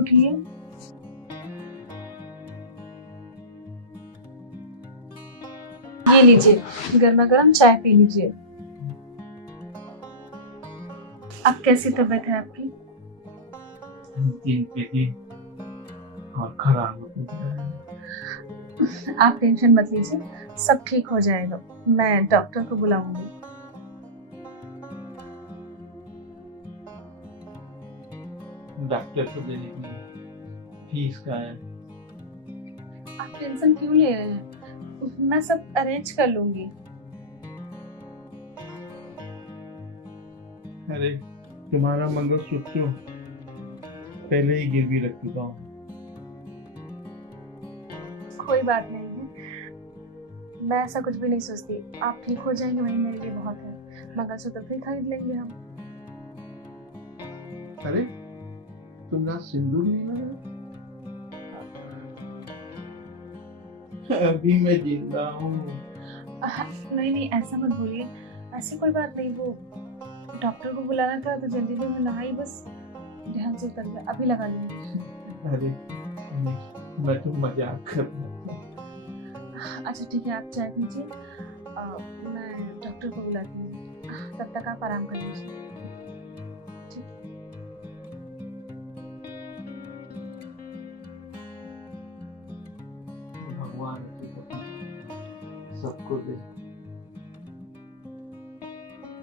उठिए। ये लीजिए गर्मा गर्म चाय पी लीजिए। अब कैसी तबीयत है आपकी? 3 पेटी और खराब होती है। आप टेंशन मत लीजिए, सब ठीक हो जाएगा। मैं डॉक्टर को बुलाऊंगी। डॉक्टर को देने की फीस का है। आप टेंशन क्यों ले रहे हैं? मैं सब अरेंज कर लूंगी। अरे तुम्हारा मंगलसूत्र पहले ही गिरवी रख चुका हूँ। कोई बात नहीं है, मैं ऐसा कुछ भी नहीं सोचती। आप ठीक हो जाएंगे वही मेरे लिए बहुत है। मंगलसूत्र फिर खरीद लेंगे हम। अरे तुम ना सिंदूर नहीं लगाया? अभी मैं जिंदा हूँ। नहीं नहीं, ऐसा मत बोलिए। ऐसी कोई बात नहीं। वो डॉक्टर को बुलाना था तो जल्दी में नहाई, बस ध्यान से उतर गया। अभी लगा लूंगी। अरे मैं तो मजाक कर रहा था। अच्छा ठीक है, आप चाय पीजिए। मैं डॉक्टर को बुलाती हूँ, तब तक आप आराम कर लीजिए। भगवान सबको दे,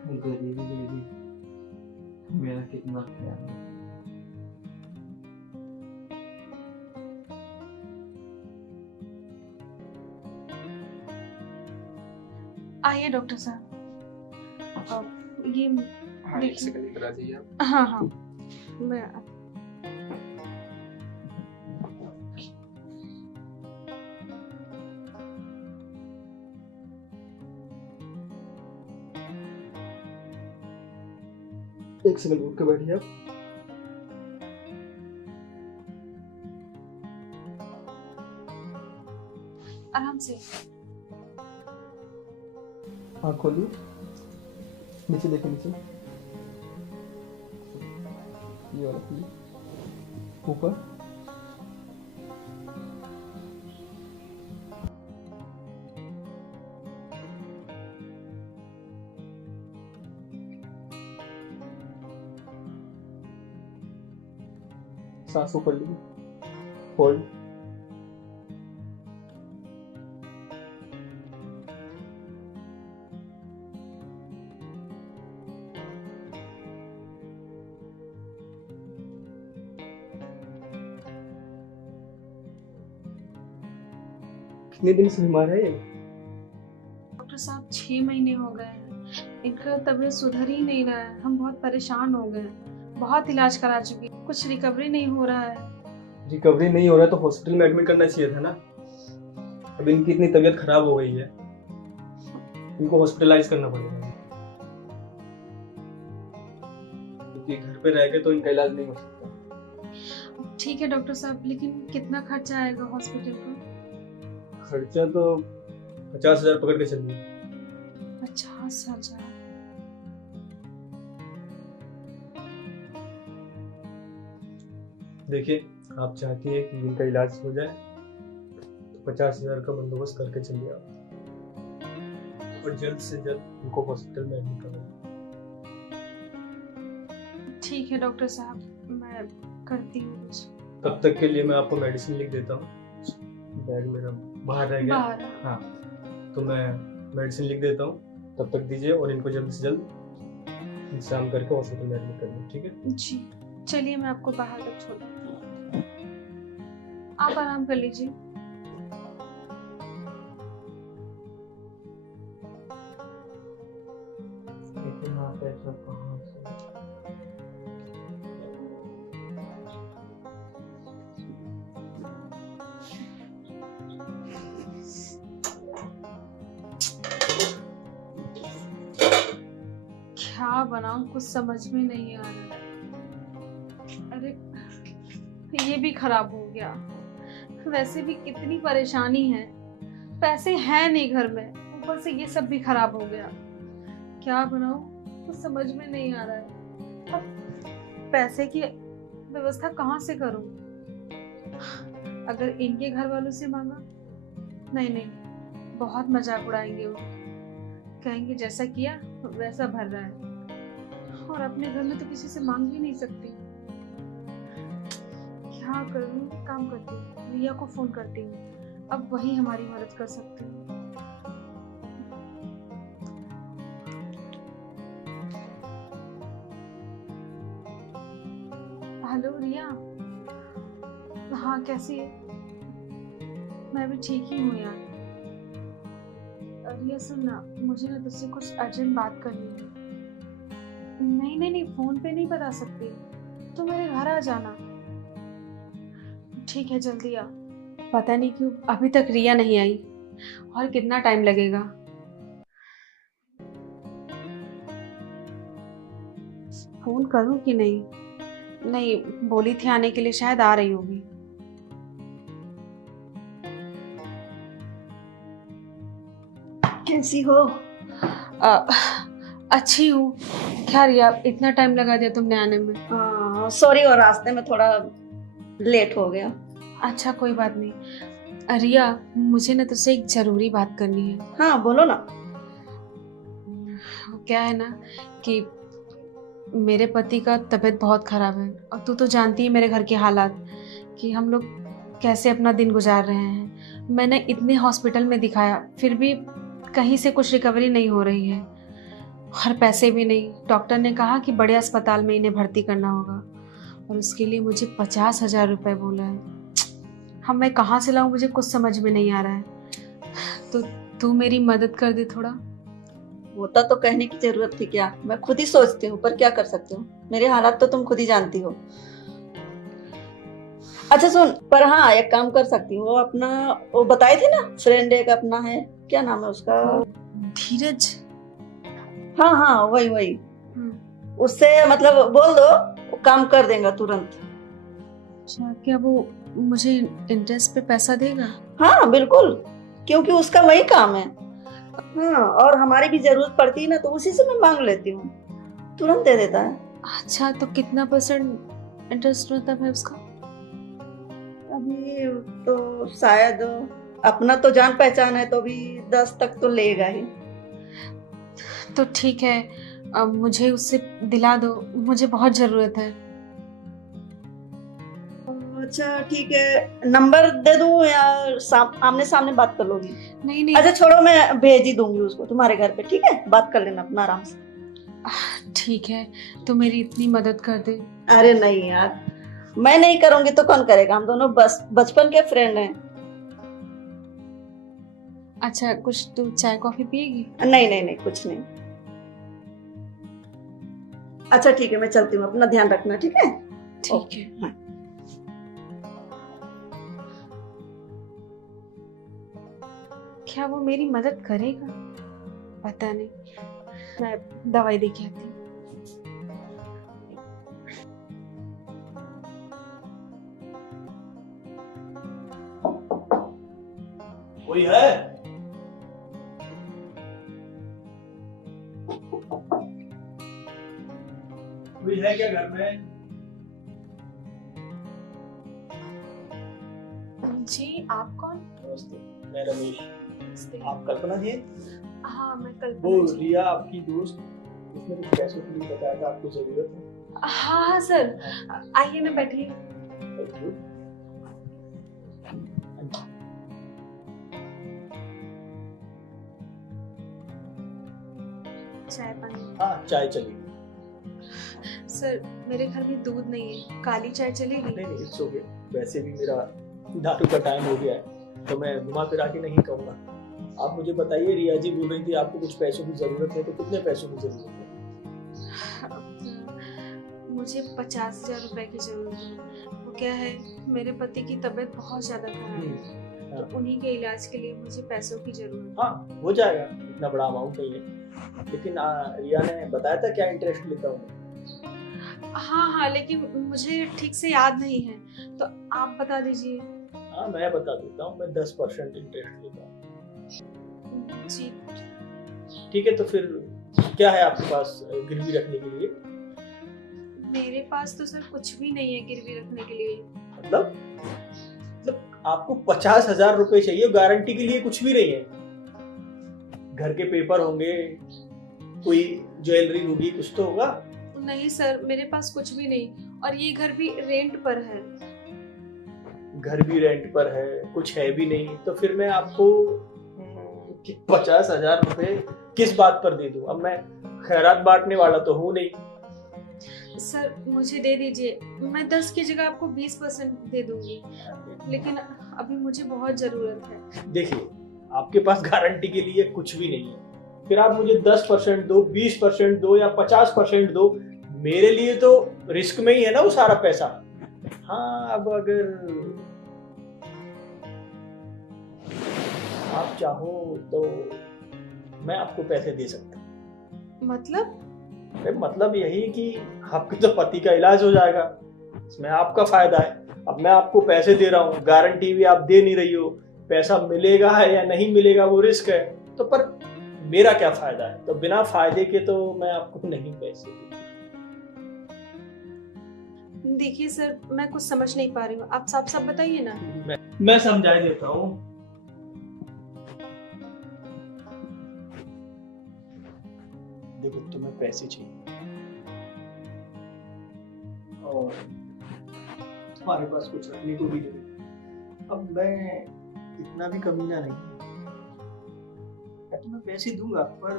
गरीबी गरीबी मेरा कितना ख्याल है। आइए डॉक्टर साहब। ये हाँ, एक सेकंड इधर आ जाइए आप। हाँ हाँ, मैं एक सेकंड उठ के बैठिए आप। आराम से। आँख खोलिए, नीचे देखिए, नीचे ये वाला खोलिए, ऊपर सांस ऊपर लीजिए, होल्ड, कितने दिन से बीमार है ये? डॉक्टर साहब 6 महीने हो गए हैं, इनका तबीयत सुधर ही नहीं रहा है। हम बहुत परेशान हो गए हैं, बहुत इलाज करा चुके हैं, कुछ रिकवरी नहीं हो रहा है। रिकवरी नहीं हो रहा तो हॉस्पिटल में एडमिट करना चाहिए था ना। अब इनकी इतनी तबीयत खराब हो गई है, इनको हॉस्पिटलाइज करना पड़ेगा, क्योंकि घर पे रह के तो इनका इलाज नहीं हो सकता। ठीक है डॉक्टर साहब, लेकिन कितना खर्चा आएगा हॉस्पिटल का? खर्चा तो 50,000 पकड़ के चलिए। 50,000? देखिए, आप चाहती हैं कि इनका इलाज हो जाए तो 50,000 का बंदोबस्त करके चलिए आप, और जल्द से जल्द इनको हॉस्पिटल में एडमिट करें। ठीक है डॉक्टर साहब, मैं करती हूँ। तब तक के लिए मैं आपको मेडिसिन लिख देता हूँ। बैग मेरा बाहर रह गया। बाहर? हाँ, तो मैं मेडिसिन लिख देता हूँ, तब तक दीजिए, और इनको जल्द से जल्द इंतजाम करके हॉस्पिटल में एडमिट करिए, ठीक है? जी चलिए, मैं आपको बाहर तक छोड़ दूँ, आप आराम कर लीजिए। इतना पैसा कहाँ से? क्या बनाऊं, कुछ समझ में नहीं आ रहा। अरे ये भी खराब हो गया। वैसे भी कितनी परेशानी है, पैसे हैं नहीं घर में, ऊपर से ये सब भी खराब हो गया। क्या बनाऊं, कुछ समझ में नहीं आ रहा है। अब पैसे की व्यवस्था कहाँ से करूं? अगर इनके घर वालों से मांगा, नहीं नहीं, बहुत मजाक उड़ाएंगे वो। कहेंगे जैसा किया वैसा भर रहा है, और अपने घर में तो किसी से मांग भी नहीं सकती। क्या करूं, काम करती हूँ, रिया को फोन करती हूँ, अब वही हमारी मदद कर सकती है। हेलो रिया। हाँ कैसी है? मैं भी ठीक ही हूँ यार। रिया सुन ना, मुझे ना तुझसे कुछ अर्जेंट बात करनी है। नहीं नहीं नहीं, फोन पे नहीं बता सकती, तो मेरे घर आ जाना। ठीक है, जल्दी आ। पता नहीं क्यों अभी तक रिया नहीं आई, और कितना टाइम लगेगा। फोन करूं कि नहीं? नहीं, बोली थी आने के लिए, शायद आ रही होगी। कैसी हो? अच्छी हूँ। क्या रिया, इतना टाइम लगा दिया तुमने आने में? सॉरी, और रास्ते में थोड़ा लेट हो गया। अच्छा कोई बात नहीं। रिया, मुझे ना तुझसे एक जरूरी बात करनी है। हाँ बोलो ना। क्या है ना कि मेरे पति का तबीयत बहुत खराब है, और तू तो जानती है मेरे घर के हालात, कि हम लोग कैसे अपना दिन गुजार रहे हैं। मैंने इतने हॉस्पिटल में दिखाया, फिर भी कहीं से कुछ रिकवरी नहीं हो रही है, और पैसे भी नहीं। डॉक्टर ने कहा कि बड़े अस्पताल में इन्हें भर्ती करना होगा, और उसके लिए मुझे 50,000 रुपये बोला है। हम मैं कहाँ से लाऊं, मुझे कुछ समझ में नहीं आ रहा है। तो तू मेरी मदद कर दे थोड़ा। होता तो कहने की जरूरत थी क्या, मैं खुद ही सोचती हूँ, पर क्या कर सकती हूँ, मेरे हालात तो तुम खुद ही जानती हो। अच्छा सुन, पर हाँ एक काम कर सकती हूँ, वो अपना वो बताई थी ना, फ्रेंड एक अपना है, क्या नाम है उसका? धीरज। हाँ हाँ वही वही, उससे मतलब बोल दो, वो काम कर देगा तुरंत। अच्छा, क्या वो मुझे इंटरेस्ट पे पैसा देगा? हाँ बिल्कुल, क्योंकि उसका वही काम है। हाँ, और हमारी भी जरूरत पड़ती है ना, तो उसी से मैं मांग लेती हूँ, तुरंत दे देता है। अच्छा, तो कितना % इंटरेस्ट रहता है उसका? अभी तो शायद, अपना तो जान पहचान है, तो अभी 10 तक तो लेगा ही। तो ठीक है, अब मुझे उससे दिला दो, मुझे बहुत जरूरत है। अच्छा ठीक है, नंबर दे दूं या आमने सामने बात कर लोगी? नहीं नहीं। अच्छा छोड़ो, मैं भेज ही दूंगी उसको तुम्हारे घर पे, ठीक है, बात कर लेना अपना आराम से। ठीक है, तो मेरी इतनी मदद कर दे। अरे नहीं यार, मैं नहीं करूंगी तो कौन करेगा, हम दोनों बस बचपन के फ्रेंड हैं। अच्छा, कुछ तू चाय कॉफी पिएगी? नहीं नहीं नहीं, कुछ नहीं। अच्छा ठीक है, मैं चलती हूँ, अपना ध्यान रखना, ठीक है? ठीक है। हाँ। क्या वो मेरी मदद करेगा? पता नहीं, मैं दवाई दे के आती हूँ। कोई है? कोई है क्या घर में? जी, आप कौन? नमस्ते, मैं रमेश। नमस्ते। आप कल्पना जी? हाँ मैं कल। वो रिया आपकी दोस्त, उसने कुछ पैसों के लिए बताया था आपको जरूरत है। हाँ हाँ सर, आइए ना बैठिए। Thank you. चाय पानी? हाँ चाय चलेगी। सर मेरे घर में दूध नहीं है, काली चाय चलेगी? नहीं नहीं, इट्स ओके। वैसे भी मेरा दारू का टाइम हो गया है, तो मैं घुमा फिरा के नहीं कहूँगा। आप मुझे बताइए, रिया जी बोल रही थी आपको कुछ पैसों की जरूरत है, तो कितने पैसों की जरूरत है? मुझे 50,000 रुपए की जरूरत है। वो क्या है, मेरे पति की तबीयत बहुत ज्यादा खराब है, तो उन्हीं के इलाज के लिए मुझे पैसों की जरूरत है। हाँ हो जाएगा, इतना बड़ा अमाउंट नहीं है। लेकिन रिया ने बताया था क्या इंटरेस्ट लेता हूँ? हाँ हाँ, लेकिन मुझे ठीक से याद नहीं है, तो आप बता दीजिए। हाँ मैं बता देता हूँ, मैं 10% इंटरेस्ट लेता हूँ। जी ठीक है, तो फिर क्या है आपके पास गिरवी रखने के लिए? मेरे पास तो सर कुछ भी नहीं है गिरवी रखने के लिए। मतलब आपको 50,000 रुपए चाहिए, गारंटी के लिए कुछ भी नहीं है? घर के पेपर होंगे, कोई ज्वेलरी होगी, कुछ तो होगा। नहीं सर, मेरे पास कुछ भी नहीं, और ये घर भी रेंट पर है। घर भी रेंट पर है, कुछ है भी नहीं, तो फिर मैं आपको 50,000 रुपए किस बात पर दे दूं? अब मैं खैरात बांटने वाला तो हूं नहीं। सर मुझे दे दीजिए, मैं 10 की जगह आपको 20% दे दूंगी, लेकिन अभी मुझे बहुत जरूरत है। देखिए, आपके पास गारंटी के लिए कुछ भी नहीं है, फिर आप मुझे 10% दो, 20% दो या 50% दो, मेरे लिए तो रिस्क में ही है ना वो सारा पैसा। हाँ, अब अगर आप चाहो तो मैं आपको पैसे दे सकता हूँ। मतलब? मतलब यही कि आपके तो पति का इलाज हो जाएगा, इसमें आपका फायदा है। अब मैं आपको पैसे दे रहा हूँ, गारंटी भी आप दे नहीं रही हो, पैसा मिलेगा है या नहीं मिलेगा वो रिस्क है, तो पर मेरा क्या फायदा है? तो बिना फायदे के तो मैं आपको नहीं पैसे दूंगा। देखिए सर, मैं कुछ समझ नहीं पा रही हूँ, आप साफ साफ बताइए ना। मैं समझा देता हूँ। देखो, तुम्हें पैसे चाहिए और तुम्हारे पास कुछ रखने को भी नहीं। अब मैं इतना भी कमीना नहीं, मैं तुम्हें पैसे दूंगा, पर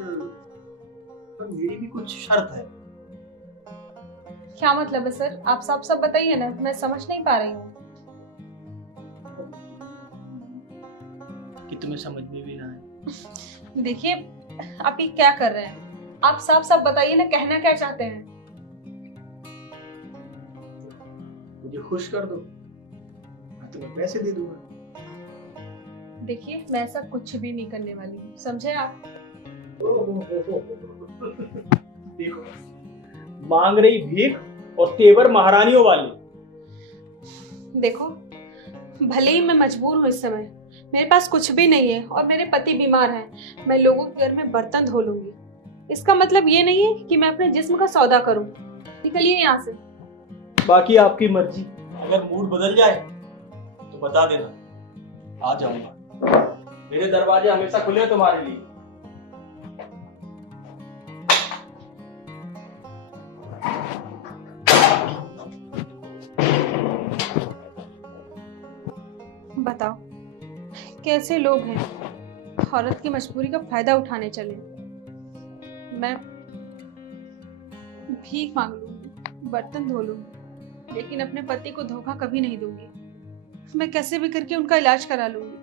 मेरी भी कुछ शर्त है। क्या मतलब है सर? आप साफ साफ बताइए ना, मैं समझ नहीं पा रही हूँ। कि तुम्हें समझ में भी ना आए। देखिए, आप ये क्या कर रहे हैं? आप साफ साफ बताइए ना, कहना क्या चाहते हैं? मुझे खुश कर दो, मैं तुम्हें पैसे दे दूंगा। देखिए, मैं ऐसा कुछ भी नहीं करने वाली हूँ, समझे आप? देखो, मांग रही भीख और तेवर महारानियों वाली। देखो, भले ही मैं मजबूर हूँ इस समय, मेरे पास कुछ भी नहीं है और मेरे पति बीमार हैं, मैं लोगों के घर में बर्तन धो लूंगी। इसका मतलब ये नहीं है कि मैं अपने जिस्म का सौदा करूं। निकलिए यहाँ से। बाकी आपकी मर्जी, अगर मूड बदल जाए तो बता देना, आ जाऊंगा। मेरे दरवाजे हमेशा खुले हैं तुम्हारे लिए। बताओ, कैसे लोग हैं, औरत की मजबूरी का फायदा उठाने चले। मैं भीख मांग लूंगी, बर्तन धो लूंगी, लेकिन अपने पति को धोखा कभी नहीं दूंगी। मैं कैसे भी करके उनका इलाज करा लूंगी।